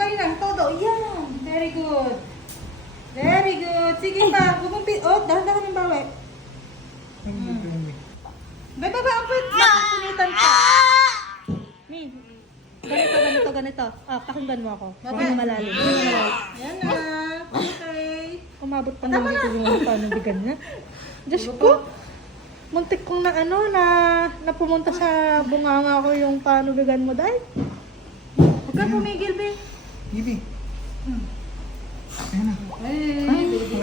kayo lang, todo. Yan. Very good. Very good. Sige pa. Oh, dahan-dahan yung bawi. Bebe ba, ang punitan ka. Mi, ganito. Pakinggan mo ako. Baba. Huwag mo malalim. Yan na. Okay. Umabot pa naman dito yung panubigan niya. Diyos ko, muntik kong na pumunta sa bunganga ko yung panubigan mo, dahil. Huwag ka pumigil, be. Bibi. Ayan na. Ay, baby.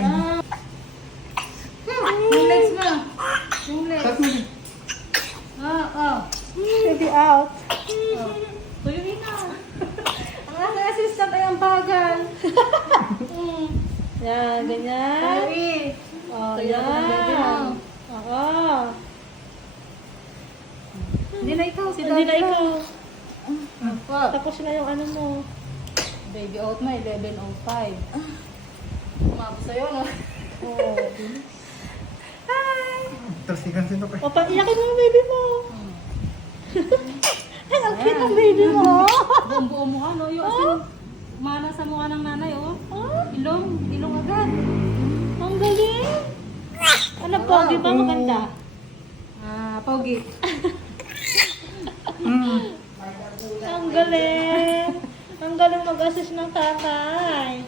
Yung legs mo. Yung legs. Start mo. Baby out. Tuyuin na. Ang aking assistant ay ang bagal. Yan, ganyan. Sorry. Oh, Tuyo ako ng baby mo. yan. Oo. Hindi na ikaw. Si Hindi na Daddy ikaw. What? Tapos na yung ano mo. Baby out mo, 11:05. Umabot sa'yo, no? Oh. Tersikan sino pa. O, iyakin mo yung baby mo. Ay, ang cute ng baby mo. Buong-buo mo ka, no? Yung asin, mana sa mukha ng nanay, oh. Ilong agad. Ang galing. Ano po, di ba maganda? Pogi. Ang galing. Ang galing mag-assist ng tatay.